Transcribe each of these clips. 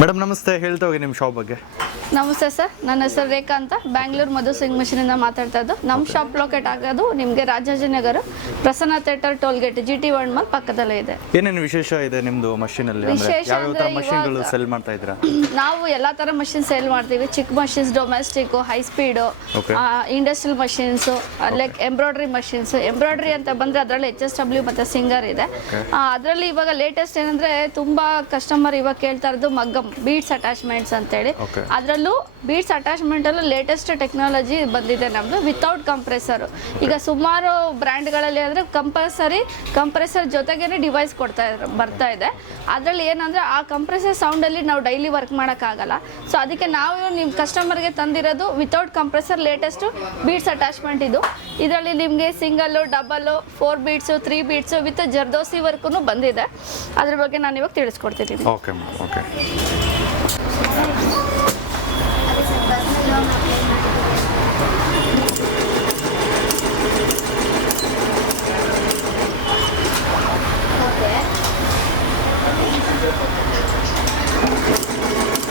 Madam ನಮಸ್ತೆ, ಹೇಳ್ತಾ ಹೋಗಿ ನಿಮ್ಮ ಶಾಪ್ ಬಗ್ಗೆ. ನಮಸ್ತೆ ಸರ್, ನನ್ನ ಹೆಸರು ರೇಖಾ ಅಂತ, ಬ್ಯಾಂಗ್ಳೂರ್ ಮಧು ಸಿಂಗ್ ಮಿಷನಿಂದ ಮಾತಾಡ್ತಾ ಇದ್ದು. ನಮ್ಮ ಶಾಪ್ ಲೊಕೇಟ್ ಆಗೋದು ನಿಮಗೆ Rajajinagar Prasanna theatre toll gate GT1 mall ಪಕ್ಕದಲ್ಲೇ ಇದೆ. ಏನೇನು ವಿಶೇಷ ಇದೆ ನಿಮ್ಮದು ಮಷೀನಲ್ಲಿ? ವಿಶೇಷ ಯಾವ ಥರ ಮಷೀನ್ಗಳು ಸೆಲ್ ಮಾಡ್ತಾ ಇದ್ದೀರಾ? ನಾವು ಎಲ್ಲ ಥರ ಮಷಿನ್ ಸೇಲ್ ಮಾಡ್ತೀವಿ. ಚಿಕ್ಕ machines, domestic, high speed, industrial machines, like embroidery machines. Embroidery ಅಂತ ಬಂದರೆ ಅದರಲ್ಲಿ HSW ಮತ್ತು ಸಿಂಗರ್ ಇದೆ. ಅದರಲ್ಲಿ ಇವಾಗ ಲೇಟೆಸ್ಟ್ ಏನಂದರೆ ತುಂಬ ಕಸ್ಟಮರ್ ಇವಾಗ ಕೇಳ್ತಾ ಇರೋದು ಮಗ್ಗಮ್ ಬೀಡ್ಸ್ ಅಟ್ಯಾಚ್ಮೆಂಟ್ಸ್ ಅಂತೇಳಿ. ಅದರಲ್ಲೂ ಬೀಡ್ಸ್ ಅಟ್ಯಾಚ್ಮೆಂಟಲ್ಲೂ ಲೇಟೆಸ್ಟ್ ಟೆಕ್ನಾಲಜಿ ಬಂದಿದೆ ನಮ್ಮದು, ವಿತೌಟ್ ಕಂಪ್ರೆಸರು. ಈಗ ಸುಮಾರು ಬ್ರ್ಯಾಂಡ್ಗಳಲ್ಲಿ ಅಂದರೆ ಕಂಪ್ರೆಸರ್ ಜೊತೆಗೇ ಡಿವೈಸ್ ಬರ್ತಾ ಇದೆ. ಅದರಲ್ಲಿ ಏನಂದರೆ ಆ ಕಂಪ್ರೆಸರ್ ಸೌಂಡಲ್ಲಿ ನಾವು ಡೈಲಿ ವರ್ಕ್ ಮಾಡೋಕ್ಕಾಗಲ್ಲ. ಸೊ ಅದಕ್ಕೆ ನಾವು ನಿಮ್ಮ ಕಸ್ಟಮರ್ಗೆ ತಂದಿರೋದು without compressor latest beads attachment ಇದು. ಇದರಲ್ಲಿ ನಿಮಗೆ single, double, 4 beads, 3 beads with zardozi work ಬಂದಿದೆ. ಅದ್ರ ಬಗ್ಗೆ ನಾನು ಇವಾಗ ತಿಳಿಸ್ಕೊಡ್ತಿದ್ದೀನಿ. Okay ma'am, okay.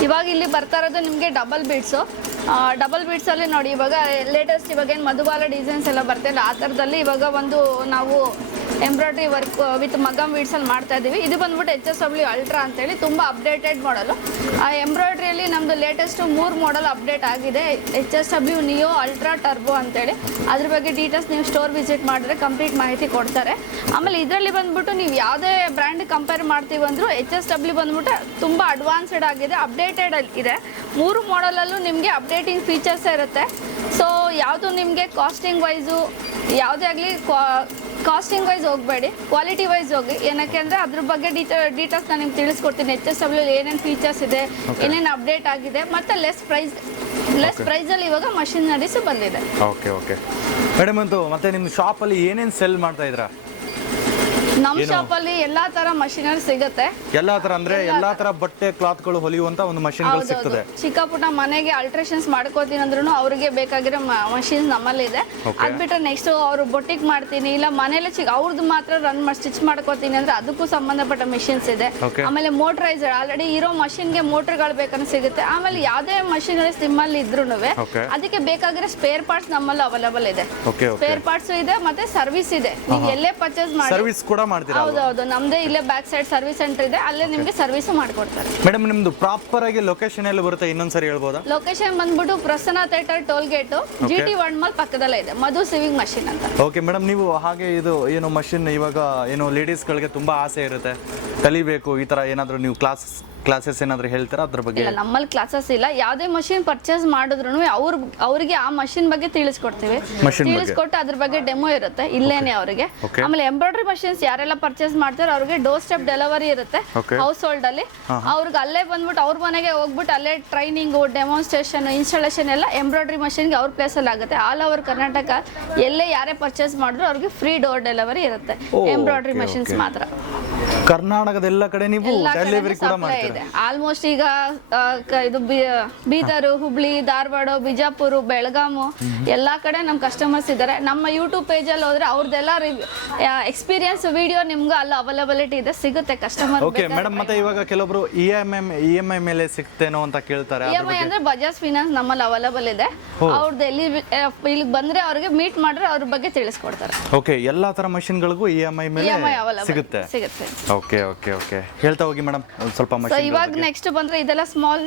ಇವಾಗ ಇಲ್ಲಿ ಬರ್ತಾ ಇರೋದು ನಿಮಗೆ ಡಬಲ್ ಬೀಡ್ಸು. ಡಬಲ್ ಬೀಡ್ಸಲ್ಲಿ ನೋಡಿ, ಇವಾಗ ಲೇಟೆಸ್ಟ್ ಇವಾಗ ಏನು ಮಧುಬಾಲ ಡಿಸೈನ್ಸ್ ಎಲ್ಲ ಬರ್ತಾಯಿಲ್ಲ ಆ ಥರದಲ್ಲಿ ಇವಾಗ ಒಂದು ನಾವು ಎಂಬ್ರಾಯ್ಡ್ರಿ ವರ್ಕ್ ವಿತ್ ಮಗಮ್ ಬೀಡ್ಸಲ್ಲಿ ಮಾಡ್ತಾ ಇದ್ದೀವಿ. ಇದು ಬಂದ್ಬಿಟ್ಟು HSW ಅಲ್ಟ್ರಾ ಅಂತೇಳಿ ತುಂಬ ಅಪ್ಡೇಟೆಡ್ ಮಾಡಲು. ಆ ಎಂಬ್ರಾಯ್ಡ್ರಿಯಲ್ಲಿ ನಮ್ಮದು ಲೇಟೆಸ್ಟು 3 ಮಾಡೆಲ್ ಅಪ್ಡೇಟ್ ಆಗಿದೆ. HSW ನಿಯೋ, ಅಲ್ಟ್ರಾ, ಟರ್ಬೋ ಅಂತೇಳಿ. ಅದ್ರ ಬಗ್ಗೆ ಡೀಟೇಲ್ಸ್ ನೀವು ಸ್ಟೋರ್ ವಿಸಿಟ್ ಮಾಡಿದ್ರೆ ಕಂಪ್ಲೀಟ್ ಮಾಹಿತಿ ಕೊಡ್ತಾರೆ. ಆಮೇಲೆ ಇದರಲ್ಲಿ ಬಂದ್ಬಿಟ್ಟು ನೀವು ಯಾವುದೇ ಬ್ರ್ಯಾಂಡ್ ಕಂಪೇರ್ ಮಾಡ್ತೀವಿ ಅಂದರೂ HSW ಬಂದ್ಬಿಟ್ಟು ತುಂಬ ಅಡ್ವಾನ್ಸ್ಡ್ ಆಗಿದೆ, ಅಪ್ಡೇಟೆಡ್ ಇದೆ. 3 ಮಾಡೆಲಲ್ಲೂ ನಿಮಗೆ ಅಪ್ಡೇಟಿಂಗ್ ಫೀಚರ್ಸೇ ಇರುತ್ತೆ. ಸೊ ಯಾವುದು ನಿಮಗೆ ಕಾಸ್ಟಿಂಗ್ ವೈಸು ಯಾವುದೇ ಆಗಲಿ ಕಾಸ್ಟಿಂಗ್ ವೈಸ್ ಹೋಗಬೇಡಿ, ಕ್ವಾಲಿಟಿ ವೈಸ್ ಹೋಗಿ. ಏನಕ್ಕೆ ಅಂದರೆ ಅದ್ರ ಬಗ್ಗೆ ಡೀಟೇಲ್ಸ್ ನಾನು ನಿಮ್ಗೆ ತಿಳಿಸ್ಕೊಡ್ತೀನಿ. HSW ಏನೇನು ಫೀಚರ್ಸ್ ಇದೆ, ಏನೇನು ಅಪ್ಡೇಟ್ ಆಗಿದೆ, ಮತ್ತು ಲೆಸ್ ಪ್ರೈಸಲ್ಲಿ ಇವಾಗ ಮಷಿನರೀಸ್ ಬಂದಿದೆ. ಓಕೆ ಓಕೆ ಮೇಡಮ್, ಅಂತೂ ಮತ್ತೆ ನಿಮ್ಮ ಶಾಪಲ್ಲಿ ಏನೇನು ಸೆಲ್ ಮಾಡ್ತಾ ಇದ್ದೀರಾ? ನಮ್ಮ ಶಾಪಲ್ಲಿ ಎಲ್ಲಾ ತರ ಮಷಿನರಿ ಸಿಗುತ್ತೆ. ಎಲ್ಲಾ ತರ ಅಂದ್ರೆ ಎಲ್ಲಾ ತರ ಬಟ್ಟೆ ಕ್ಲಾತ್ಗಳು ಹೊಲಿಯುವಂತ ಒಂದು ಮಷಿನ್ಗಳು ಸಿಗ್ತದೆ. ಚಿಕ್ಕ ಪುಟ್ಟ ಮನೆಗೆ ಅಲ್ಟ್ರೇಷನ್ಸ್ ಮಾಡ್ಕೋತೀನಿ ಅಂದ್ರೂ ಅವ್ರಿಗೆ ಬೇಕಾಗಿರೋ ಮಷಿನ್ಸ್ ನಮ್ಮಲ್ಲಿ ಇದೆ. ಅದ್ ಬಿಟ್ಟರೆ ನೆಕ್ಸ್ಟ್ ಅವರು ಬೊಟ್ಟಿಗೆ ಮಾಡ್ತೀನಿ, ಇಲ್ಲ ಮನೇಲಿ ಅವ್ರದ್ದು ಮಾತ್ರ ಸ್ಟಿಚ್ ಮಾಡ್ಕೋತೀನಿ ಅಂದ್ರೆ ಅದಕ್ಕೂ ಸಂಬಂಧಪಟ್ಟ ಮಿಷಿನ್ಸ್ ಇದೆ. ಆಮೇಲೆ ಮೋಟರೈಸರ್ ಆಲ್ರೆಡಿ ಇರೋ ಮಷಿನ್ಗೆ ಮೋಟರ್ಗಳು ಬೇಕಂದ್ರೆ ಸಿಗುತ್ತೆ. ಆಮೇಲೆ ಯಾವುದೇ ಮಷಿನರೀಸ್ ನಿಮ್ಮಲ್ಲಿ ಇದ್ರೂ ಅದಕ್ಕೆ ಬೇಕಾಗಿರೋ ಸ್ಪೇರ್ ಪಾರ್ಟ್ಸ್ ನಮ್ಮಲ್ಲಿ ಅವೈಲೇಬಲ್ ಇದೆ. ಸ್ಪೇರ್ ಪಾರ್ಟ್ಸ್ ಇದೆ, ಮತ್ತೆ ಸರ್ವಿಸ್ ಇದೆ. ನೀವು ಎಲ್ಲೇ ಪರ್ಚೇಸ್ ಮಾಡಿ ಹೌದೌದು, ನಮ್ದೇ ಇಲ್ಲೇ ಬ್ಯಾಕ್ ಸೈಡ್ ಸರ್ವಿಸ್ ಸೆಂಟರ್ ಇದೆ, ಅಲ್ಲೇ ನಿಮಗೆ ಸರ್ವಿಸ್ ಮಾಡ್ಕೊಡ್ತಾರೆ. ಮೇಡಮ್, ನಿಮ್ದು ಪ್ರಾಪರ್ ಆಗಿ ಲೊಕೇಶನ್ ಎಲ್ಲಿ ಬರುತ್ತೆ ಇನ್ನೊಂದ್ಸರಿ ಹೇಳ್ಬೋದಾ? ಲೊಕೇಶನ್ ಬಂದ್ಬಿಟ್ಟು Prasanna theatre toll gate GT1 mall ಪಕ್ಕದಲ್ಲೇ ಇದೆ, ಮಧು ಸಿವಿಂಗ್ ಮಷಿನ್ ಅಂತ. ಓಕೆ ಮೇಡಮ್, ನೀವು ಹಾಗೆ ಇದು ಏನು ಮಷಿನ್ ಇವಾಗ ಏನು ಲೇಡೀಸ್ಗಳಿಗೆ ತುಂಬಾ ಆಸೆ ಇರುತ್ತೆ ಕಲಿಬೇಕು, ಈ ತರ ಏನಾದರೂ ನೀವು ಕ್ಲಾಸಸ್ ಏನಾದರೂ ಹೇಳ್ತೀರಾ ಅದ್ರ ಬಗ್ಗೆ? ಇಲ್ಲ, ನಮ್ಮಲ್ಲಿ ಕ್ಲಾಸಸ್ ಇಲ್ಲ. ಯಾವುದೇ ಮಷಿನ್ ಪರ್ಚೇಸ್ ಮಾಡಿದ್ರು ಅವ್ರಿಗೆ ಆ ಮಷಿನ್ ಬಗ್ಗೆ ತಿಳಿಸ್ಕೊಡ್ತೀವಿ. ತಿಳಿಸ್ಕೊಟ್ಟು ಅದ್ರ ಬಗ್ಗೆ ಡೆಮೋ ಇರುತ್ತೆ ಇಲ್ಲೇನೆ ಅವರಿಗೆ. ಆಮೇಲೆ ಎಂಬ್ರಾಯ್ಡ್ರಿ ಮಷಿನ್ಸ್ ಯಾರೆಲ್ಲ ಪರ್ಚೇಸ್ ಮಾಡ್ತಾರೆ ಅವ್ರಿಗೆ ಡೋರ್ ಸ್ಟೆಪ್ ಡೆಲಿವರಿ ಇರುತ್ತೆ ಹೌಸ್ ಹೋಲ್ಡ್ ಅಲ್ಲಿ. ಅವ್ರಿಗೆ ಅಲ್ಲೇ ಬಂದ್ಬಿಟ್ಟು ಅವ್ರ ಮನೆಗೆ ಹೋಗ್ಬಿಟ್ಟು ಅಲ್ಲೇ ಟ್ರೈನಿಂಗು, ಡೆಮಾನ್ಸ್ಟ್ರೇಷನ್, ಇನ್ಸ್ಟಾಲೇಷನ್ ಎಲ್ಲ ಎಂಬ್ರಾಯ್ಡ್ರಿ ಮಷಿನ್ಗೆ ಅವ್ರ ಪ್ಲೇಸಲ್ಲಿ ಆಗುತ್ತೆ. ಆಲ್ ಓವರ್ ಕರ್ನಾಟಕ ಎಲ್ಲೇ ಯಾರೇ ಪರ್ಚೇಸ್ ಮಾಡಿದ್ರು ಅವ್ರಿಗೆ ಫ್ರೀ ಡೋರ್ ಡೆಲಿವರಿ ಇರುತ್ತೆ. ಎಂಬ್ರಾಯ್ಡ್ರಿ ಮಷಿನ್ಸ್ ಮಾತ್ರ ಕರ್ನಾಟಕದ ಎಲ್ಲ ಕಡೆ ನೀವು ಡೆಲಿವರಿ ಕೂಡ ಮಾಡ್ತೀರಾ? ಆಲ್ಮೋಸ್ಟ್ ಈಗ ಇದು ಬೀದರು, ಹುಬ್ಳಿ, ಧಾರವಾಡ, ಬಿಜಾಪುರ, ಬೆಳಗಾಮು ಎಲ್ಲಾ ಕಡೆ ನಮ್ಮ ಕಸ್ಟಮರ್ಸ್ ಇದ್ದಾರೆ. ನಮ್ಮ ಯೂಟ್ಯೂಬ್ ಪೇಜ್ ಅಲ್ಲಿ ಹೋದ್ರೆ ಅವ್ರದ್ದೆಲ್ಲ ಎಕ್ಸ್ಪೀರಿಯನ್ಸ್ ವಿಡಿಯೋ ನಿಮ್ಗೆ ಅಲ್ಲಿ ಅವೈಲಬಿಲಿಟಿ ಇದೆ, ಸಿಗುತ್ತೆ ಕಸ್ಟಮರ್. ಓಕೆ ಮೇಡಮ್, ಮತ್ತೆ ಇವಾಗ ಕೆಲವೊಬ್ರು EMI ಮೇಲೆ ಸಿಗ್ತೇನೋ ಅಂತ ಕೇಳ್ತಾರೆ. EMI ಅಂದ್ರೆ ಬಜಾಜ್ ಫಿನಾನ್ಸ್ ನಮ್ಮಲ್ಲಿ ಅವೈಲಬಲ್ ಇದೆ. ಅವ್ರದ್ದು ಇಲ್ಲಿ ಬಂದ್ರೆ ಅವ್ರಿಗೆ ಮೀಟ್ ಮಾಡ್ರೆ ಅವ್ರ ಬಗ್ಗೆ ತಿಳಿಸ್ಕೊಡ್ತಾರೆ. ಓಕೆ, ಎಲ್ಲಾ ತರ ಮಷಿನ್ಗಳಿಗೂ EMI ಮೇಲೆ ಸಿಗುತ್ತೆ. ಓಕೆ ಓಕೆ ಓಕೆ, ಹೇಳ್ತಾ ಹೋಗಿ ಮೇಡಮ್ ಸ್ವಲ್ಪ. ಇವಾಗ ನೆಕ್ಸ್ಟ್ ಬಂದ್ರೆ ಇದೆಲ್ಲ ಸ್ಮಾಲ್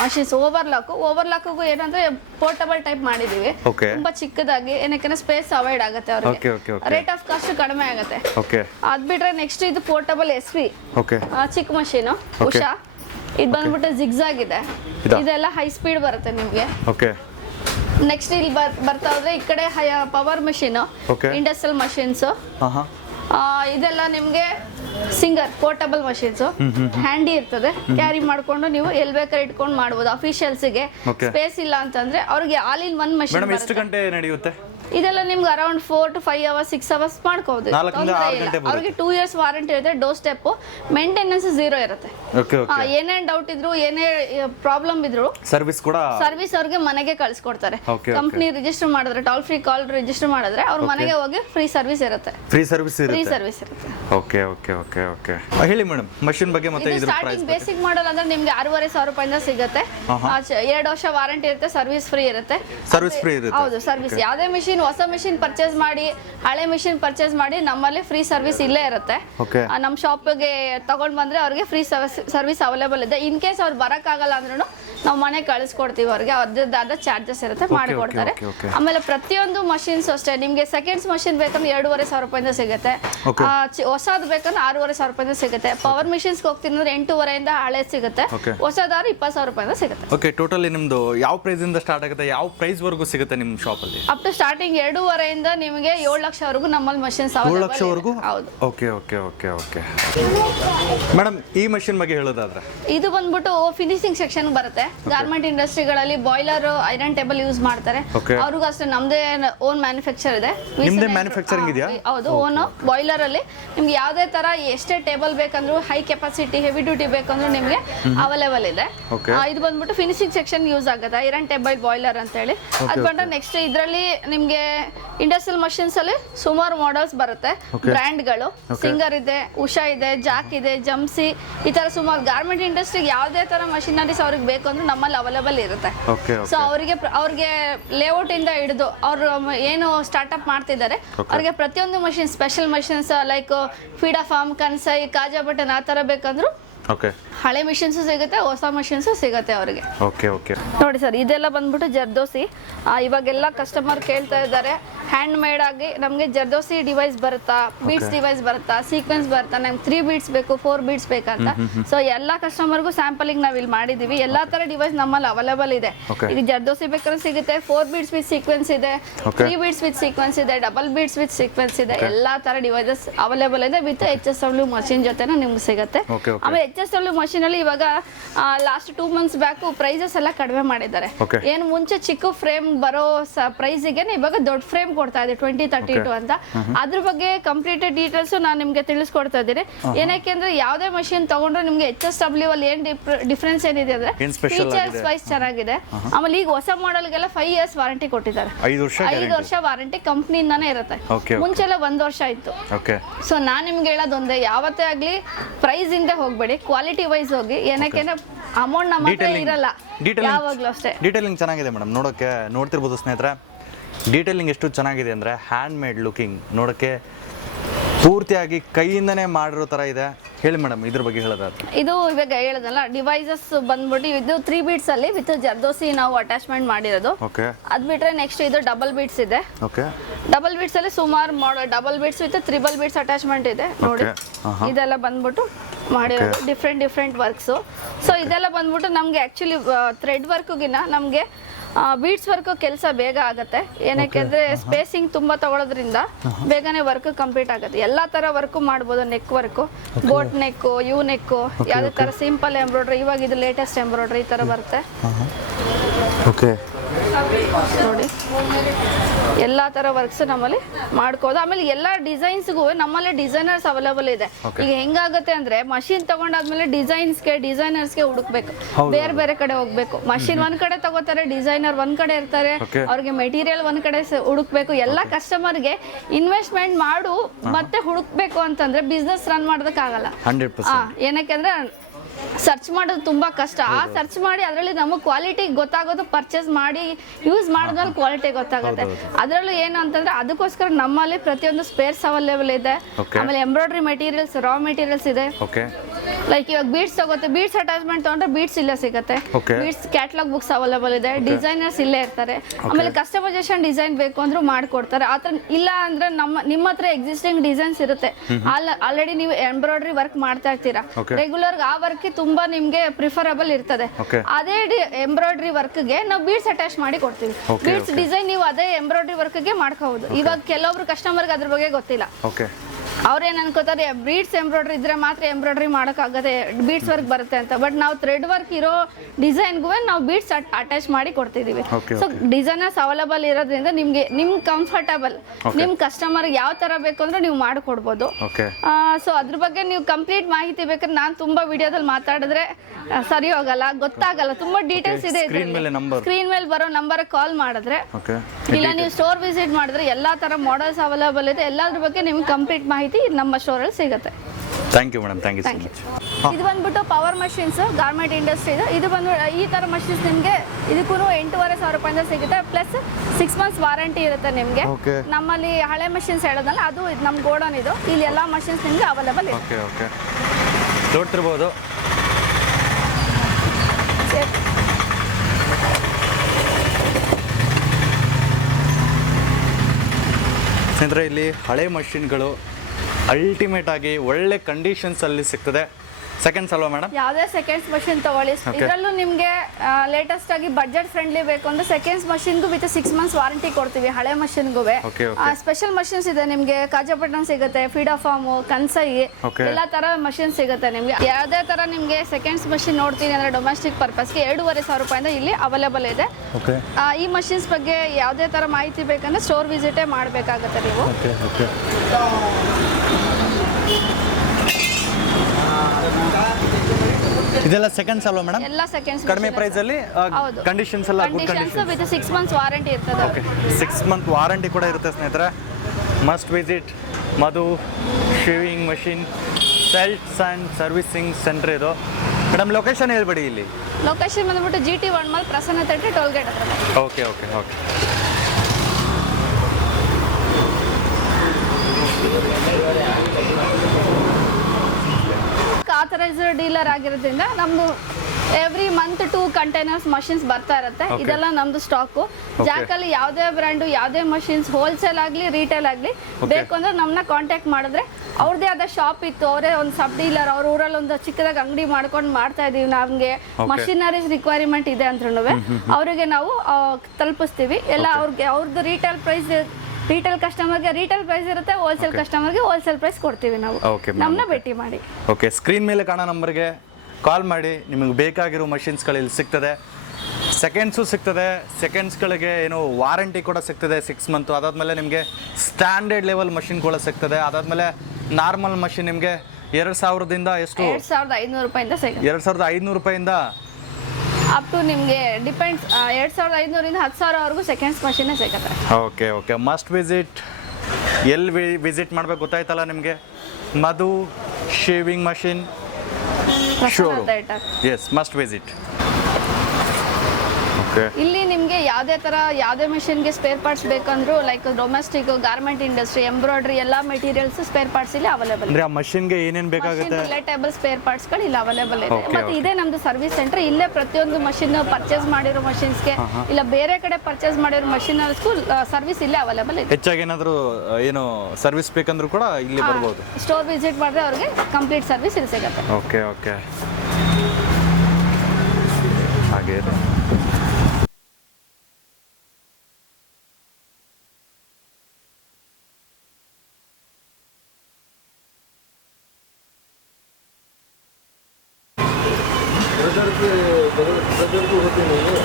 ಮಷಿನ್ಸ್. ಓವರ್ಲಾಕ್ಗೂ ಏನಂದ್ರೆ ಪೋರ್ಟಬಲ್ ಟೈಪ್ ಮಾಡಿದೀವಿ, ತುಂಬಾ ಚಿಕ್ಕದಾಗಿ. ಏನಕ್ಕೆ ಸ್ಪೇಸ್ ಅವಾಯ್ಡ್ ಆಗುತ್ತೆ ಅವ್ರಿಗೆ, ರೇಟ್ ಆಫ್ ಕಾಸ್ಟ್ ಕಡಿಮೆ ಆಗುತ್ತೆ. ಅದ್ ಬಿಟ್ರೆ ನೆಕ್ಸ್ಟ್ ಇದು ಪೋರ್ಟಬಲ್ SV ಚಿಕ್ಕ ಮಷೀನು ಉಷಾ. ಇದು ಬಂದ್ಬಿಟ್ಟು ಜಿಗ್ಜಾಗ್ ಇದೆ. ಇದೆಲ್ಲ ಹೈ ಸ್ಪೀಡ್ ಬರುತ್ತೆ ನಿಮ್ಗೆ. ನೆಕ್ಸ್ಟ್ ಇಲ್ಲಿ ಬರ್ತಾ ಹೋದ್ರೆ ಈ ಕಡೆ ಪವರ್ ಮಷೀನ್, ಇಂಡಸ್ಟ್ರಿಯಲ್ ಮಷೀನ್ಸ್. ಇದೆಲ್ಲ ನಿಮ್ಗೆ ಸಿಂಗರ್ ಪೋರ್ಟಬಲ್ ಮಷೀನ್ಸ್, ಹ್ಯಾಂಡಿ ಇರ್ತದೆ, ಕ್ಯಾರಿ ಮಾಡ್ಕೊಂಡು ನೀವು ಎಲ್ಲಿ ಬೇಕಾದ್ರೆ ಇಟ್ಕೊಂಡು ಮಾಡ್ಬೋದು. ಅಫಿಷಿಯಲ್ಸ್ಗೆ ಸ್ಪೇಸ್ ಇಲ್ಲ ಅಂತಂದ್ರೆ ಅವ್ರಿಗೆ ಆಲ್ ಇನ್ ಒನ್ ಮಷೀನ್. ಎಷ್ಟು ಗಂಟೆ ನಡೆಯುತ್ತೆ? ಇದೆಲ್ಲ ನಿಮ್ಗೆ ಅರೌಂಡ್ 4 to 5 hours 6 hours ಮಾಡ್ಕೋಬಹುದು. 4 ಇಂದ 6 ಗಂಟೆ ಬರುತ್ತೆ. ಅವ್ರಿಗೆ 2 years ವಾರಂಟಿ ಇರುತ್ತೆ. ಡೋರ್ ಸ್ಟೆಪ್ ಮೇಂಟೆನೆನ್ಸ್ 0 ಇರುತ್ತೆ. Okay okay. ಏನೇನ್ ಡೌಟ್ ಇದ್ರು ಏನೇ ಪ್ರಾಬ್ಲಮ್ ಇದ್ರು ಸರ್ವಿಸ್ ಕೂಡ ಸರ್ವಿಸ್ ಅವ್ರಿಗೆ ಮನೆಗೆ ಕಳಿಸ್ಕೊಡ್ತಾರೆ. Okay, ಕಂಪ್ನಿ ರಿಜಿಸ್ಟರ್ ಮಾಡಿದ್ರೆ ಟೋಲ್ ಫ್ರೀ ಕಾಲ್ ರಿಜಿಸ್ಟರ್ ಮಾಡಿದ್ರೆ ಅವ್ರ ಮನೆಗೆ ಹೋಗಿ ಫ್ರೀ ಸರ್ವಿಸ್ ಇರುತ್ತೆ. ಫ್ರೀ ಸರ್ವಿಸ್ ಫ್ರೀ ಇರುತ್ತೆ. ಸರ್ವಿಸ್ ಇರುತ್ತೆ. Okay okay okay okay. ಹೇಳಿ ಮೇಡಮ್ ಮಷಿನ್ ಬಗ್ಗೆ ಮತ್ತೆ ಇದ್ರ ಪ್ರೈಸ್. ಸ್ಟಾರ್ಟಿಂಗ್ ಬೇಸಿಕ್ ಮಾಡಲ್ ಅಂದ್ರೆ ನಿಮ್ಗೆ 6,500 ರೂಪಾಯಿಂದ ಸಿಗುತ್ತೆ. 2 ವರ್ಷ ವಾರಂಟಿ ಇರುತ್ತೆ. ಸರ್ವಿಸ್ ಫ್ರೀ ಇರುತ್ತೆ. ಸರ್ವಿಸ್ ಫ್ರೀ ಇರುತ್ತೆ. ಹೌದು ಸರ್ವಿಸ್. ಯಾವುದೇ ಮಿಷಿನ್ ಹೊಸ ಮಿಷಿನ್ ಪರ್ಚೇಸ್ ಮಾಡಿ ಹಳೆ ಮಿಷಿನ್ ಪರ್ಚೇಸ್ ಮಾಡಿ ನಮ್ಮಲ್ಲಿ ಫ್ರೀ ಸರ್ವಿಸ್ ಇಲ್ಲೇ ಇರುತ್ತೆ. ಓಕೆ. ನಮ್ಮ ಶಾಪ್ಗೆ ತಗೊಂಡ್ ಬಂದ್ರೆ ಅವ್ರಿಗೆ ಫ್ರೀ ಸರ್ವಿಸ್ ಅವೈಲೇಬಲ್ ಇದೆ. ಇನ್ ಕೇಸ್ ಅವ್ರು ಬರಕ್ಕಾಗಲ್ಲ ಅಂದ್ರೂ ನಾವು ಮನೆ ಕಳಿಸ್ಕೊಡ್ತೀವಿ. ಅವ್ರಿಗೆ ಅದ್ರದ್ದಾದ ಚಾರ್ಜಸ್ ಇರುತ್ತೆ, ಮಾಡಿಕೊಡ್ತಾರೆ. ಆಮೇಲೆ ಪ್ರತಿಯೊಂದು ಮಷಿನ್ಸ್ ಅಷ್ಟೇ ನಿಮ್ಗೆ ಸೆಕೆಂಡ್ಸ್ ಮಷಿನ್ ಬೇಕಂದ್ರೆ 2,500 ರೂಪಾಯಿಂದ ಸಿಗುತ್ತೆ. ಹೊಸದು ಬೇಕಂದ್ರೆ 6,500 ರೂಪಾಯಿಂದ ಸಿಗುತ್ತೆ. ಪವರ್ ಮಿಷಿನ್ಸ್ ಹೋಗ್ತೀನಿ ಅಂದ್ರೆ 8,500 ಇಂದ ಹಳೆ ಸಿಗುತ್ತೆ. ಹೊಸದಾದ್ರೆ 20,000 ರೂಪಾಯಿಂದ ಸಿಗುತ್ತೆ. ಓಕೆ. ಟೋಟಲಿ ನಿಮ್ದು ಯಾವ ಪ್ರೈಸ್ ಇಂದ ಸ್ಟಾರ್ಟ್ ಆಗುತ್ತೆ, ಯಾವ ಪ್ರೈಸ್ ವರೆಗೂ ಸಿಗುತ್ತೆ ನಿಮ್ಮ ಶಾಪ್ ಅಲ್ಲಿ? ಅಪ್ ಟು ಸ್ಟಾರ್ಟಿಂಗ್ 2,500 ಇಂದ ನಿಮಗೆ 7 ಲಕ್ಷವರೆಗೂ ನಮ್ಮಲ್ಲಿ ಮಷಿನ್ಸ್ 7 ಲಕ್ಷವರೆಗೂ. ಹೌದು. Okay okay okay okay. Madam ಈ ಮಷಿನ್ ಬಗ್ಗೆ ಹೇಳೋದಾದ್ರೆ ಇದು ಬಂದ್ಬಿಟ್ಟು ಫಿನಿಶಿಂಗ್ ಸೆಕ್ಷನ್ ಬರುತ್ತೆ. ಗಾರ್ಮೆಂಟ್ ಇಂಡಸ್ಟ್ರಿಗಳಲ್ಲಿ ಬಾಯ್ಲರ್ ಐರನ್ ಟೇಬಲ್ ಯೂಸ್ ಮಾಡ್ತಾರೆ. ಅವ್ರಿಗೂ ಅಷ್ಟೇ ನಮ್ದೇ ಓನ್ ಮ್ಯಾನುಫ್ಯಾಕ್ಚರ್ ಇದೆ. ನಿಮ್ದೇ ಮ್ಯಾನುಫ್ಯಾಕ್ಚರಿಂಗ್ ಇದೆಯಾ? ಹೌದು, ಓನ್ ಬಾಯ್ಲರ್ ಅಲ್ಲಿ ನಿಮ್ಗೆ ಯಾವುದೇ ತರ ಎಷ್ಟೇ ಟೇಬಲ್ ಬೇಕಂದ್ರೂ ಹೈ ಕೆಪಾಸಿಟಿ ಹೆವಿ ಡ್ಯೂಟಿ ಬೇಕಂದ್ರೂ ನಿಮ್ಗೆ ಅವೈಲೇಬಲ್ ಇದೆ. ಇದು ಬಂದ್ಬಿಟ್ಟು ಫಿನಿಶಿಂಗ್ ಸೆಕ್ಷನ್ ಯೂಸ್ ಆಗುತ್ತೆ. ಐರನ್ ಟೇಬಲ್ ಬಾಯ್ಲರ್ ಅಂತ ಹೇಳಿ. ಅದು ಬಂದ್ರೆ ನೆಕ್ಸ್ಟ್ ಇದರಲ್ಲಿ ನಿಮ್ಗೆ ಇಂಡಸ್ಟ್ರಿಯಲ್ ಮಷಿನ್ಸ್ ಅಲ್ಲಿ ಸುಮಾರು ಮಾಡೆಲ್ಸ್ ಬರುತ್ತೆ. ಬ್ರ್ಯಾಂಡ್ಗಳು ಸಿಂಗರ್ ಇದೆ, ಉಷಾ ಇದೆ, ಜಾಕ್ ಇದೆ, ಜಮ್ಸಿ, ಈ ತರ ಸುಮಾರು ಗಾರ್ಮೆಂಟ್ ಇಂಡಸ್ಟ್ರಿಗೆ ಯಾವುದೇ ತರ ಮಷಿನರೀಸ್ ಅವ್ರಿಗೆ ಬೇಕು ಅಂದ್ರೆ ನಮ್ಮಲ್ಲಿ ಅವೈಲೇಬಲ್ ಇರುತ್ತೆ. ಸೊ ಅವ್ರಿಗೆ ಲೇಔಟ್ ಇಂದ ಹಿಡಿದು ಅವ್ರು ಏನು ಸ್ಟಾರ್ಟ್ಅಪ್ ಮಾಡ್ತಿದ್ದಾರೆ ಅವ್ರಿಗೆ ಪ್ರತಿಯೊಂದು ಮಷಿನ್ ಸ್ಪೆಷಲ್ ಮಷಿನ್ಸ್ ಲೈಕ್ ಫೀಡಾ ಫಾರ್ಮ್, ಕನ್ಸೈ, ಕಾಜಾ ಬಟನ್ ಆ ತರ ಬೇಕಂದ್ರು ಹಳೆ ಮಿಷಿನ್ಸ್ ಸಿಗುತ್ತೆ, ಹೊಸ ಮಿಷಿನ್ಸ್ ಸಿಗುತ್ತೆ ಅವರಿಗೆ. Okay okay. ನೋಡಿ ಸರ್, ಇದೆಲ್ಲ ಬಂದ್ಬಿಟ್ಟು ಜರ್ದೋಸಿ. ಇವಾಗೆಲ್ಲ ಕಸ್ಟಮರ್ ಕೇಳ್ತಾ ಇದ್ದಾರೆ ಹ್ಯಾಂಡ್ ಮೇಡ್ ಆಗಿ ನಮಗೆ ಜರ್ದೋಸಿ ಡಿವೈಸ್ ಬರುತ್ತಾ, ಬೀಡ್ಸ್ ಡಿವೈಸ್ ಬರುತ್ತಾ, ಸೀಕ್ವೆನ್ಸ್ ಬರುತ್ತಾ, ನಮ್ಗೆ 3 ಬೀಡ್ಸ್ ಬೇಕು, 4 ಬೀಡ್ಸ್ ಬೇಕಂತ. ಸೊ ಎಲ್ಲ ಕಸ್ಟಮರ್ಗೂ ಸ್ಯಾಂಪಲಿಂಗ್ ನಾವ್ ಇಲ್ಲಿ ಮಾಡಿದೀವಿ. ಎಲ್ಲಾ ತರ ಡಿವೈಸ್ ನಮ್ಮಲ್ಲಿ ಅವೈಲೇಬಲ್ ಇದೆ. ಈಗ ಜರ್ದೋಸಿ ಬೇಕಾದ್ರೆ ಸಿಗುತ್ತೆ. 4 ಬೀಡ್ಸ್ ವಿತ್ ಸೀಕ್ವೆನ್ಸ್ ಇದೆ, 3 ಬೀಡ್ಸ್ ವಿತ್ ಸೀಕ್ವೆನ್ಸ್ ಇದೆ, ಡಬಲ್ ಬೀಡ್ಸ್ ವಿತ್ ಸೀಕ್ವೆನ್ಸ್ ಇದೆ. ಎಲ್ಲಾ ತರ ಡಿವೈಸಸ್ ಅವೈಲೇಬಲ್ ಇದೆ ವಿತ್ HSW ಮಷಿನ್ ಜೊತೆನೂ ನಿಮ್ಗೆ ಸಿಗುತ್ತೆ. ಆಮೇಲೆ HSW ಮಷಿನ್ ಅಲ್ಲಿ ಇವಾಗ ಲಾಸ್ಟ್ 2 ಮಂತ್ಸ್ ಬ್ಯಾಕ್ ಪ್ರೈಸಸ್ ಎಲ್ಲ ಕಡಿಮೆ ಮಾಡಿದ್ದಾರೆ. ಏನು ಮುಂಚೆ ಚಿಕ್ಕ ಫ್ರೇಮ್ ಬರೋ ಪ್ರೈಸಿಗೆ ಇವಾಗ ದೊಡ್ಡ ಫ್ರೇಮ್ ಕೊಡ್ತಾ ಇದೆ 2032 ಅಂತ. ಅದ್ರ ಬಗ್ಗೆ ಕಂಪ್ಲೀಟೆಡ್ ಡೀಟೇಲ್ಸ್ ನಾನು ನಿಮ್ಗೆ ತಿಳಿಸ್ಕೊಡ್ತಾ ಇದ್ದೀನಿ. ಏನಕ್ಕೆ ಅಂದ್ರೆ ಯಾವುದೇ ಮಷಿನ್ ತಗೊಂಡ್ರೆ ನಿಮ್ಗೆ HSW ಅಲ್ಲಿ ಏನ್ ಡಿಫ್ರೆನ್ಸ್ ಏನಿದೆ ಅಂದ್ರೆ ಫೀಚರ್ಸ್ ವೈಸ್ ಚೆನ್ನಾಗಿದೆ. ಆಮೇಲೆ ಈಗ ಹೊಸ ಮಾಡೆಲ್ಗೆಲ್ಲ 5 years ವಾರಂಟಿ ಕೊಟ್ಟಿದ್ದಾರೆ. 5 ವರ್ಷ ವಾರಂಟಿ ಕಂಪ್ನಿಯಿಂದಾನೇ ಇರುತ್ತೆ. ಮುಂಚೆಲ್ಲ 1 ವರ್ಷ ಇತ್ತು. ಸೊ ನಾನ್ ನಿಮ್ಗೆ ಹೇಳೋದೊಂದೇ, ಯಾವತ್ತೇ ಆಗ್ಲಿ ಪ್ರೈಸ್ ಇಂದ ಹೋಗ್ಬೇಡಿ, ಕ್ವಾಲಿಟಿ ವೈಸ್ ಹೋಗಿ. ಏನಕ್ಕೆ ಅಮೌಂಟ್ ನಮ್ಮ ಹತ್ರ ಇರಲ್ಲ ಯಾವಾಗ್ಲೂ ಅಷ್ಟೇ. ಡೀಟೇಲಿಂಗ್ ಚೆನ್ನಾಗಿದೆ ಮೇಡಮ್, ನೋಡ್ತಿರ್ಬೋದು ಸ್ನೇಹಿತರೆ. ಡೀಟೇಲಿಂಗ್ ಎಷ್ಟು ಚೆನ್ನಾಗಿದೆ ಅಂದರೆ ಹ್ಯಾಂಡ್ ಮೇಡ್ ಲುಕಿಂಗ್, ನೋಡೋಕ್ಕೆ ಪೂರ್ತಿಯಾಗಿ ಕೈಯಿಂದನೇ ಮಾಡಿರೋ ಥರ ಇದೆ. ಹೇಳಿ ಮೇಡಮ್ ಇದ್ರ ಬಗ್ಗೆ ಹೇಳೋದಾದ್ರೆ. ಇದು ಇವಾಗ ಹೇಳೋದಲ್ಲ ಡಿವೈಸಸ್ ಬಂದ್ಬಿಟ್ಟು ಇದು 3 ಬೀಡ್ಸ್ ಅಲ್ಲಿ ವಿತ್ ಜರ್ದೋಸಿ ನಾವು ಅಟ್ಯಾಚ್ಮೆಂಟ್ ಮಾಡಿರೋದು. ಅದ್ ಬಿಟ್ರೆ ನೆಕ್ಸ್ಟ್ ಇದು ಡಬಲ್ ಬೀಡ್ಸ್ ಇದೆ. ಡಬಲ್ ಬೀಡ್ಸ್ ಅಲ್ಲಿ ಸುಮಾರು double beads with 3 beads attachment ಇದೆ ನೋಡಿ. ಇದೆಲ್ಲ ಬಂದ್ಬಿಟ್ಟು ಮಾಡಿರೋದು ಡಿಫ್ರೆಂಟ್ ವರ್ಕ್ಸ್. ಸೊ ಇದೆಲ್ಲ ಬಂದ್ಬಿಟ್ಟು ನಮ್ಗೆ ಆಕ್ಚುಲಿ ಥ್ರೆಡ್ ವರ್ಕ್ಗಿನ ನಮ್ಗೆ ಬೀಡ್ಸ್ ವರ್ಕ್ ಕೆಲಸ ಬೇಗ ಆಗುತ್ತೆ. ಏನಕ್ಕೆ ಸ್ಪೇಸಿಂಗ್ ತುಂಬಾ ತಗೊಳ್ಳೋದ್ರಿಂದ ಬೇಗನೆ ವರ್ಕ್ ಕಂಪ್ಲೀಟ್ ಆಗುತ್ತೆ. ಎಲ್ಲಾ ತರ ವರ್ಕ್ ಮಾಡ್ಬೋದು. Neck work, boat neck, U neck, ಯಾವುದೇ ತರ ಸಿಂಪಲ್ ಎಂಬ್ರಾಯ್ಡ್ರಿ. ಇವಾಗ ಇದು ಲೇಟೆಸ್ಟ್ ಎಂಬ್ರಾಯ್ಡ್ರಿ ಈ ತರ ಬರುತ್ತೆ ನೋಡಿ. ಎಲ್ಲಾ ತರ ವರ್ಕ್ಸ್ ನಮ್ಮಲ್ಲಿ ಮಾಡ್ಕೋದು. ಆಮೇಲೆ ಎಲ್ಲಾ ಡಿಸೈನ್ಸ್ಗೂ ನಮ್ಮಲ್ಲಿ ಡಿಸೈನರ್ಸ್ ಅವೈಲೇಬಲ್ ಇದೆ. ಈಗ ಹೆಂಗಾಗುತ್ತೆ ಅಂದ್ರೆ ಮಷಿನ್ ತಗೊಂಡಾದ್ಮೇಲೆ ಡಿಸೈನರ್ಸ್ಗೆ ಹುಡುಕ್ಬೇಕು, ಬೇರೆ ಬೇರೆ ಕಡೆ ಹೋಗ್ಬೇಕು. ಮಷಿನ್ ಒಂದ್ ಕಡೆ ತಗೋತಾರೆ, ಡಿಸೈನರ್ ಒಂದ್ ಕಡೆ ಇರ್ತಾರೆ, ಅವ್ರಿಗೆ ಮೆಟೀರಿಯಲ್ ಒಂದ್ ಕಡೆ ಹುಡುಕ್ಬೇಕು. ಎಲ್ಲಾ ಕಸ್ಟಮರ್ಗೆ ಇನ್ವೆಸ್ಟ್ಮೆಂಟ್ ಮಾಡು ಮತ್ತೆ ಹುಡುಕ್ಬೇಕು ಅಂತಂದ್ರೆ ಬಿಸ್ನೆಸ್ ರನ್ ಮಾಡೋದಕ್ಕಾಗಲ್ಲ. ಏನಕ್ಕೆ ಸರ್ಚ್ ಮಾಡೋದು ತುಂಬಾ ಕಷ್ಟ. ಆ ಸರ್ಚ್ ಮಾಡಿ ಅದರಲ್ಲಿ ನಮಗೆ ಕ್ವಾಲಿಟಿ ಗೊತ್ತಾಗೋದು ಪರ್ಚೇಸ್ ಮಾಡಿ ಯೂಸ್ ಮಾಡಿದ್ಮೇಲೆ ಕ್ವಾಲಿಟಿ ಗೊತ್ತಾಗುತ್ತೆ. ಅದರಲ್ಲೂ ಏನು ಅಂತಂದ್ರೆ ಅದಕ್ಕೋಸ್ಕರ ನಮ್ಮಲ್ಲಿ ಪ್ರತಿಯೊಂದು ಸ್ಪೇರ್ಸ್ ಅವೈಲೇಬಲ್ ಇದೆ. ಆಮೇಲೆ ಎಂಬ್ರಾಯ್ಡ್ರಿ ಮೆಟೀರಿಯಲ್ಸ್, ರಾ ಮೆಟೀರಿಯಲ್ಸ್ ಇದೆ. ಲೈಕ್ ಇವಾಗ ಬೀಡ್ಸ್ ತಗೋತೆ, ಬೀಡ್ಸ್ ಅಟ್ಯಾಚ್ಮೆಂಟ್ ತಗೊಂಡ್ರೆ ಬೀಡ್ಸ್ ಇಲ್ಲೇ ಸಿಗುತ್ತೆ. ಬೀಡ್ಸ್ ಕ್ಯಾಟಲಾಗ್ ಬುಕ್ಸ್ ಅವೈಲೇಬಲ್ ಇದೆ. ಡಿಸೈನರ್ಸ್ ಇಲ್ಲೇ ಇರ್ತಾರೆ. ಆಮೇಲೆ ಕಸ್ಟಮೈಸೇಷನ್ ಡಿಸೈನ್ ಬೇಕು ಅಂದ್ರೂ ಮಾಡ್ಕೊಡ್ತಾರೆ. ಆತರ ಇಲ್ಲ ಅಂದ್ರೆ ನಿಮ್ಮ ಹತ್ರ ಎಕ್ಸಿಸ್ಟಿಂಗ್ ಡಿಸೈನ್ಸ್ ಇರುತ್ತೆ. ಆಲ್ರೆಡಿ ನೀವು ಎಂಬ್ರಾಯ್ಡ್ರಿ ವರ್ಕ್ ಮಾಡ್ತಾ ಇರ್ತೀರಾ, ರೆಗ್ಯುಲರ್ ಆ ವರ್ಕ್ ತುಂಬಾ ನಿಮ್ಗೆ ಪ್ರಿಫರಬಲ್ ಇರ್ತದೆ. ಅದೇ ಎಂಬ್ರಾಯ್ಡ್ರಿ ವರ್ಕ್ಗೆ ನಾವು ಬೀಡ್ಸ್ ಅಟ್ಯಾಚ್ ಮಾಡಿ ಕೊಡ್ತೀವಿ. ಬೀಡ್ಸ್ ಡಿಸೈನ್ ನೀವು ಅದೇ ಎಂಬ್ರಾಯ್ಡ್ರಿ ವರ್ಕ್ಗೆ ಮಾಡ್ಕೋಬಹುದು. ಇವಾಗ ಕೆಲವೊಬ್ರು ಕಸ್ಟಮರ್ಗೆ ಅದ್ರ ಬಗ್ಗೆ ಗೊತ್ತಿಲ್ಲ. ಅವ್ರೇನು ಅನ್ಕೋತಾರೆ ಬೀಡ್ಸ್ ಎಂಬ್ರಾಯ್ಡ್ರಿ ಇದ್ರೆ ಮಾತ್ರ ಎಂಬ್ರಾಯ್ಡ್ರಿ ಮಾಡೋಕ್ಕಾಗತ್ತೆ, ಬೀಡ್ಸ್ ವರ್ಕ್ ಬರುತ್ತೆ ಅಂತ. ಬಟ್ ನಾವು ಥ್ರೆಡ್ ವರ್ಕ್ ಇರೋ ಡಿಸೈನ್ಗೂ ನಾವು ಬೀಡ್ಸ್ ಅಟ್ಯಾಚ್ ಮಾಡಿ ಕೊಡ್ತಿದ್ದೀವಿ. ಸೊ ಡಿಸೈನರ್ಸ್ ಅವೈಲಬಲ್ ಇರೋದ್ರಿಂದ ನಿಮ್ಗೆ ಕಂಫರ್ಟಬಲ್, ನಿಮ್ಮ ಕಸ್ಟಮರ್ ಯಾವ ಥರ ಬೇಕು ಅಂದ್ರೆ ನೀವು ಮಾಡಿಕೊಡ್ಬೋದು. ಸೊ ಅದ್ರ ಬಗ್ಗೆ ನೀವು ಕಂಪ್ಲೀಟ್ ಮಾಹಿತಿ ಬೇಕಾದ್ರೆ ನಾನು ತುಂಬಾ ವಿಡಿಯೋದಲ್ಲಿ ಮಾತಾಡಿದ್ರೆ ಸರಿ ಹೋಗಲ್ಲ, ಗೊತ್ತಾಗಲ್ಲ. ತುಂಬಾ ಡೀಟೇಲ್ಸ್ ಇದೆ. ಸ್ಕ್ರೀನ್ ಮೇಲೆ ಬರೋ ನಂಬರ್ ಕಾಲ್ ಮಾಡಿದ್ರೆ ಇಲ್ಲ ನೀವು ಸ್ಟೋರ್ ವಿಸಿಟ್ ಮಾಡಿದ್ರೆ ಎಲ್ಲಾ ತರ ಮಾಡೆಲ್ಸ್ ಅವೈಲೇಬಲ್ ಇದೆ. ಎಲ್ಲಾದ್ರ ಬಗ್ಗೆ ನಿಮ್ಗೆ ಕಂಪ್ಲೀಟ್ ಮಾಹಿತಿ ನಮ್ಮ ಸ್ಟೋರಲ್ಲಿ ಸಿಗುತ್ತೆ. Thank you madam, thank you so much. ಇದು ಬಂದ್ಬಿಟ್ಟು ಪವರ್ ಮಷಿನ್ಸ್, ಗಾರ್ಮೆಂಟ್ ಇಂಡಸ್ಟ್ರಿ ಇದು ಬಂದು ಈ ತರ ಮಷಿನ್ಸ್ ನಿಮಗೆ ಇದಕ್ಕೂ 8,500 ರೂಪಾಯಿಂದ ಸಿಗುತ್ತೆ. ಪ್ಲಸ್ 6 months ವಾರಂಟಿ ಇರುತ್ತೆ ನಿಮಗೆ. ನಮ್ಮಲ್ಲಿ ಹಳೆ ಮಷಿನ್ಸ್ ಹೇಳೋದಲ್ಲ, ಅದು ನಮ್ಮ ಗೋಡನ್ ಇದು. ಇಲ್ಲಿ ಎಲ್ಲ ಮಷಿನ್ಸ್ ನಿಮಗೆ ಅವೈಲೇಬಲ್ ಇದೆ. ನೋಡ್ತಿರ್ಬೋದು. ಸ್ನೇಹಿತರೆ, ಇಲ್ಲಿ ಹಳೆ ಮಷಿನ್ಗಳು ಅಲ್ಟಿಮೇಟ್ ಆಗಿ ಒಳ್ಳೆ ಕಂಡೀಷನ್ಸ್ ಅಲ್ಲಿ ಸಿಗ್ತದೆ. ಸೆಕೆಂಡ್ಸ್ ಅಲ್ವಾ ಮೇಡಮ್? ಯಾವುದೇ ಸೆಕೆಂಡ್ಸ್ ಮಷಿನ್ ತಗೊಳ್ಳಿ, ಇದರಲ್ಲೂ ನಿಮಗೆ ಲೇಟೆಸ್ಟ್ ಆಗಿ ಬಡ್ಜೆಟ್ ಫ್ರೆಂಡ್ಲಿ ಬೇಕು ಅಂದ್ರೆ ಸೆಕೆಂಡ್ಸ್ ಮಷಿನ್ಗೂ ವಿತ್ 6 months ವಾರಂಟಿ ಕೊಡ್ತೀವಿ. ಹಳೆ ಮಷಿನ್ಗೂ ಸ್ಪೆಷಲ್ ಮಷಿನ್ಸ್ ಇದೆ ನಿಮಗೆ. ಕಾಜಾಪಟ್ಟಣ ಸಿಗುತ್ತೆ, ಫೀಡಾ ಫಾರ್ಮ್, ಕನ್ಸೈ ಎಲ್ಲ ತರ ಮಷಿನ್ ಸಿಗುತ್ತೆ ನಿಮಗೆ. ಯಾವುದೇ ತರ ನಿಮಗೆ ಸೆಕೆಂಡ್ಸ್ ಮಷಿನ್ ನೋಡ್ತೀನಿ ಅಂದ್ರೆ ಡೊಮೆಸ್ಟಿಕ್ ಪರ್ಪಸ್ಗೆ 2,500 ರೂಪಾಯಿಂದ ಇಲ್ಲಿ ಅವೈಲೇಬಲ್ ಇದೆ. ಈ ಮಷಿನ್ಸ್ ಬಗ್ಗೆ ಯಾವುದೇ ತರ ಮಾಹಿತಿ ಬೇಕಂದ್ರೆ ಸ್ಟೋರ್ ವಿಸಿಟೇ ಮಾಡಬೇಕಾಗುತ್ತೆ ನೀವು. ಇದೆಲ್ಲ ಸೆಕೆಂಡ್ಸ್ ಅಲ್ವಾ ಮೇಡಮ್? ಎಲ್ಲ ಸೆಕೆಂಡ್ಸ್ ಕಡಿಮೆ ಪ್ರೈಸ್ ಅಲ್ಲಿ ಕಂಡೀಷನ್ಸ್ ಎಲ್ಲ good condition with 6 months warranty ಇರ್ತದೆ. ಓಕೆ, 6 month ವಾರಂಟಿ ಕೂಡ ಇರುತ್ತೆ ಸ್ನೇಹಿತರೆ. Must visit Madhu shaving machine sales and servicing centre ಇದು. ಮೇಡಮ್ ಲೊಕೇಶನ್ ಹೇಳ್ಬೇಡಿ. ಇಲ್ಲಿ ಲೊಕೇಶನ್ ಬಂದ್ಬಿಟ್ಟು GT 1 Mall, Prasanna theatre, toll gate ಹತ್ರ. Okay okay okay. Authorised dealer ಆಗಿರೋದ್ರಿಂದ ನಮ್ದು ಎವ್ರಿ ಮಂತ್ 2 ಕಂಟೈನರ್ಸ್ ಮಷಿನ್ಸ್ ಬರ್ತಾ ಇರುತ್ತೆ. ಇದೆಲ್ಲ ನಮ್ದು ಸ್ಟಾಕು. ಜಾಕಲ್ಲಿ ಯಾವುದೇ ಬ್ರ್ಯಾಂಡು, ಯಾವುದೇ ಮಷಿನ್ಸ್ ಹೋಲ್ಸೇಲ್ ಆಗಲಿ ರಿಟೇಲ್ ಆಗಲಿ ಬೇಕು ಅಂದ್ರೆ ನಮ್ಮನ್ನ ಕಾಂಟ್ಯಾಕ್ಟ್ ಮಾಡಿದ್ರೆ, ಅವ್ರದ್ದೇ ಆದ ಶಾಪ್ ಇತ್ತು, ಅವರೇ ಒಂದು ಸಬ್ ಡೀಲರ್, ಅವ್ರ ಊರಲ್ಲಿ ಒಂದು ಚಿಕ್ಕದಾಗಿ ಅಂಗಡಿ ಮಾಡ್ಕೊಂಡು ಮಾಡ್ತಾ ಇದೀವಿ, ನಮಗೆ ಮಷಿನರೀಸ್ ರಿಕ್ವೈರ್ಮೆಂಟ್ ಇದೆ ಅಂದ್ರೂ ಅವರಿಗೆ ನಾವು ತಲುಪಿಸ್ತೀವಿ. ಎಲ್ಲ ಅವ್ರದ್ದು ರಿಟೇಲ್ ಕಸ್ಟಮರ್ಗೆ ರಿಟೇಲ್ ಪ್ರೈಸ್ ಇರುತ್ತೆ, ಹೋಲ್ಸೇಲ್ ಕಸ್ಟಮರ್ಗೆ ಹೋಲ್ಸೇಲ್ ಪ್ರೈಸ್ ಕೊಡ್ತೀವಿ ನಾವು. ನಮ್ಮನ್ನ ಭೇಟಿ ಮಾಡಿ. ಓಕೆ, ಸ್ಕ್ರೀನ್ ಮೇಲೆ ಕಾಣೋ ನಂಬರ್ಗೆ ಕಾಲ್ ಮಾಡಿ. ನಿಮಗೆ ಬೇಕಾಗಿರೋ ಮಷಿನ್ಸ್ಗಳು ಇಲ್ಲಿ ಸಿಗ್ತದೆ. ಸೆಕೆಂಡ್ಸು ಸಿಗ್ತದೆ. ಸೆಕೆಂಡ್ಸ್ಗಳಿಗೆ ಏನು ವಾರಂಟಿ ಕೂಡ ಸಿಗ್ತದೆ 6 months. ಅದಾದಮೇಲೆ ನಿಮಗೆ ಸ್ಟ್ಯಾಂಡರ್ಡ್ ಲೆವೆಲ್ ಮಷಿನ್ಗಳು ಸಿಗ್ತದೆ. ಅದಾದಮೇಲೆ ನಾರ್ಮಲ್ ಮಷಿನ್ ನಿಮಗೆ 2,000ದಿಂದ ಎಷ್ಟು? 2,500 ರೂಪಾಯಿಂದ ಸಿಗುತ್ತೆ. 2,500 ರೂಪಾಯಿಂದ ಅಪ್ ಟು ನಿಮಗೆ ಡಿಪೆಂಡ್ಸ್. 2,500ರಿಂದ 10,000ವರೆಗೂ ಸೆಕೆಂಡ್ಸ್ ಮಷಿನೇ ಸಿಗುತ್ತೆ. Okay okay. Must visit. ಎಲ್ಲಿ ವಿಸಿಟ್ ಮಾಡ್ಬೇಕು ಗೊತ್ತಾಯ್ತಲ್ಲ ನಿಮಗೆ? Madhu shaving machine showroom. Yes, must visit. ಇಲ್ಲಿ ನಿಮಗೆ ಯಾವುದೇ ಮಿಷಿನ್ಗೆ ಸ್ಪೇರ್ ಪಾರ್ಟ್ಸ್ ಬೇಕಂದ್ರೂ like domestic, garment industry, embroidery ಎಲ್ಲ ಮೆಟೀರಿಯಲ್ಸ್ ಸ್ಪೇರ್ ಪಾರ್ಟ್ಸ್ ಇಲ್ಲಿ ಅವೈಲೇಬಲ್ ಇದೆ. ಅಂದ್ರೆ ಆ ಮಷಿನ್ಗೆ ಏನೇನು ಬೇಕಾಗುತ್ತೆ ರಿಲೇಟೇಬಲ್ ಸ್ಪೇರ್ ಪಾರ್ಟ್ಸ್ಗಳು ಇಲ್ಲಿ ಅವೈಲೇಬಲ್ ಇದೆ. ಮತ್ತೆ ಇದೇ ನಮ್ದು ಸರ್ವಿಸ್ ಸೆಂಟರ್. ಇಲ್ಲೇ ಪ್ರತಿಯೊಂದು ಮಷಿನ್ ಪರ್ಚೇಸ್ ಮಾಡಿರೋ ಮಷಿನ್ಸ್ಗೆ ಇಲ್ಲ ಬೇರೆ ಕಡೆ ಪರ್ಚೇಸ್ ಮಾಡಿರೋ ಮಷಿನರ್ಸ್ಗೂ ಸರ್ವಿಸ್ ಇಲ್ಲೇ ಅವೈಲೇಬಲ್ ಇದೆ. ಹೆಚ್ಚಾಗಿ ಏನಾದರೂ ಏನು ಸರ್ವಿಸ್ ಬೇಕಂದ್ರೂ ಕೂಡ ಇಲ್ಲಿ ಬರ್ಬೋದು. ಸ್ಟೋರ್ ವಿಸಿಟ್ ಮಾಡಿದ್ರೆ ಅವ್ರಿಗೆ ಕಂಪ್ಲೀಟ್ ಸರ್ವಿಸ್ ಇಲ್ಲಿ ಸಿಗುತ್ತೆ. Okay okay. ಹಾಗೆ होते नहीं है।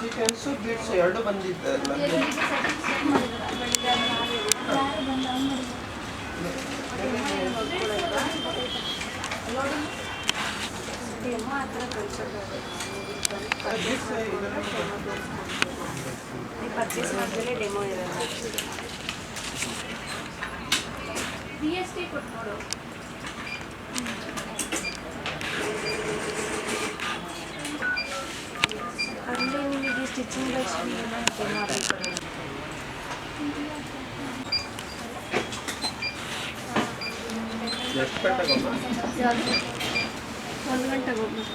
ಸೀಕ್ವೆನ್ಸ್ ಬೀಟ್ಸ್ ಎರಡು ಬಂದಿದ್ದಲ್ಲ ಪರ್ಚೇಸ್ ಮಾಡಿದ್ರೆ ಡೆಮೋ ಇರೋದು. BST ಕೊಟ್ಟು ನೋಡು. ಸ್ಟಿಚಿಂಗ್ ಎಷ್ಟು ಕಟ್ಟಾಗಮ್ಮ? 1 ಗಂಟೆಗೆ ಹೋಗ್ಬೇಕು.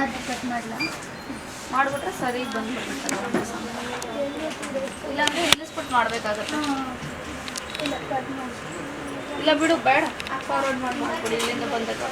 ಅದು ಕಟ್ ಮಾಡಲ ಮಾಡಿಬಿಟ್ರೆ ಸರಿ ಬಂದ್ಬಿಡ್ಬೇಕಲ್ಲ. ಇಲ್ಲಾಂದರೆ ನಿಲ್ಲಿಸ್ಬಿಟ್ಟು ಮಾಡಬೇಕಾಗತ್ತೆ. ಇಲ್ಲ ಕಟ್ ಮಾಡಿ ಇಲ್ಲ ಬಿಡು, ಬೇಡ ಫಾರ್ವರ್ಡ್ ಮಾಡ್ಬಿಡಿ, ಇಲ್ಲಿಂದ ಬಂದಕ್ಕೆ.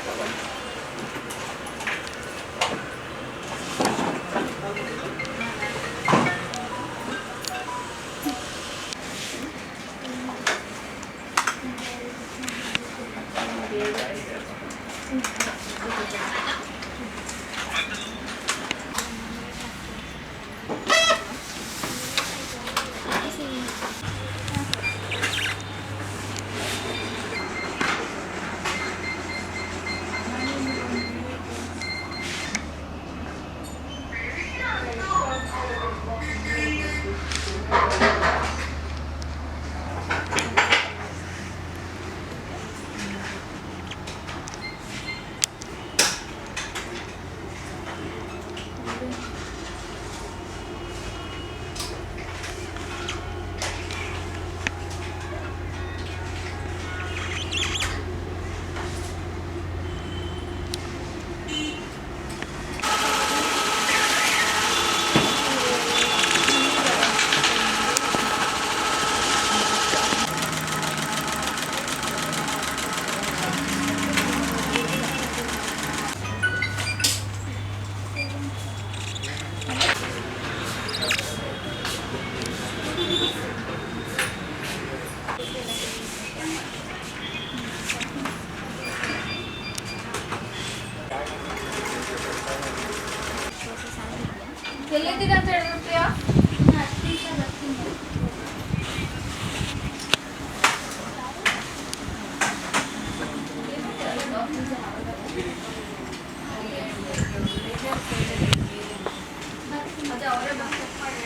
ಎಲ್ಲಿದ್ದೀರಾ ಅಂತ ಹೇಳಿದ್ರು ಪ್ರಿಯಾ? ಇನ್ನು 10 ನಿಮಿಷ ಬರ್ತೀನಿ. ಅದೇ ಅವರೇ ಬಂದು ಚೆಕ್ ಮಾಡಿ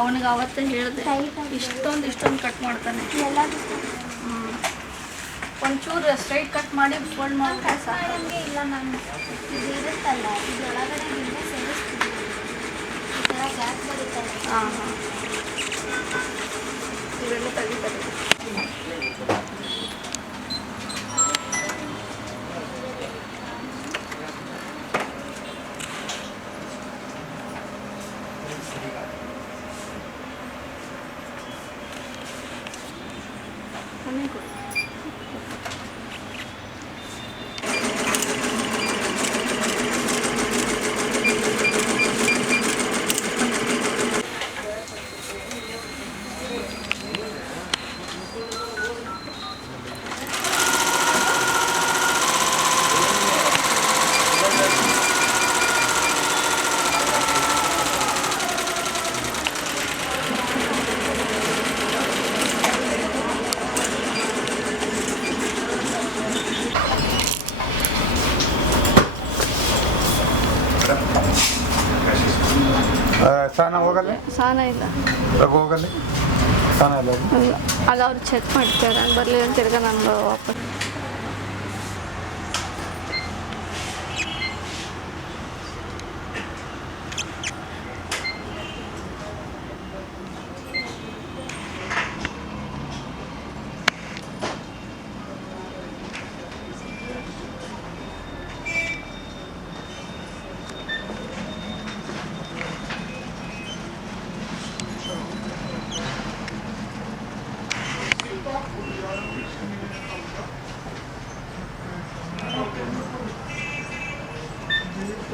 ಅವನಿಗೆ ಅವತ್ತೇ ಹೇಳಿದೆ, ಇಷ್ಟೊಂದು ಕಟ್ ಮಾಡ್ತಾನೆ. ಒಂಚೂರು ಸ್ಟ್ರೈಟ್ ಕಟ್ ಮಾಡಿ ಫೋಲ್ಡ್ ಮಾಡಿಬಿಟ್ರೆ ಸಾಕು. ಮಾಡೋಂಗೆ ಇಲ್ಲ ಮ್ಯಾಮ್, ಇದು ಇರುತ್ತಲ್ಲ ಇದರೊಳಗಡೆ ನಿಂದ ಸೇರಿಸ್ತೀವಿ, ಈ ಥರ ಗ್ಯಾಪ್ ಬರುತ್ತಲ್ಲ. ಹಾಂ ಹಾಂ, ಇವೆಲ್ಲ ತೆಗಿತಾರೆ. ಸ್ನಾನ ಹೋಗಲ್ಲ, ಸಾನ ಇಲ್ಲ, ಹೋಗಲ್ಲ ಸ್ನಾನ ಇಲ್ಲ. ಅಲ್ಲ ಅವ್ರು ಚೆಕ್ ಮಾಡ್ತಾರೆ, ನಾನು ಬರಲಿ ಅಂತ ತಿರ್ಗ ನಾನು ವಾಪಸ್.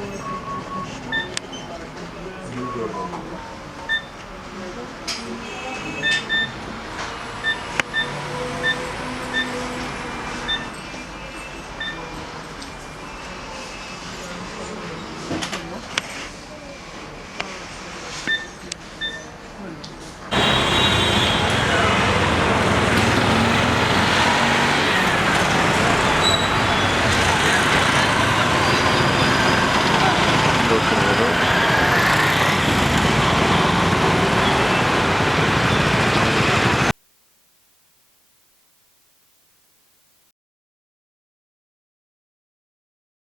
ಮಾಡ್ತೀವಿ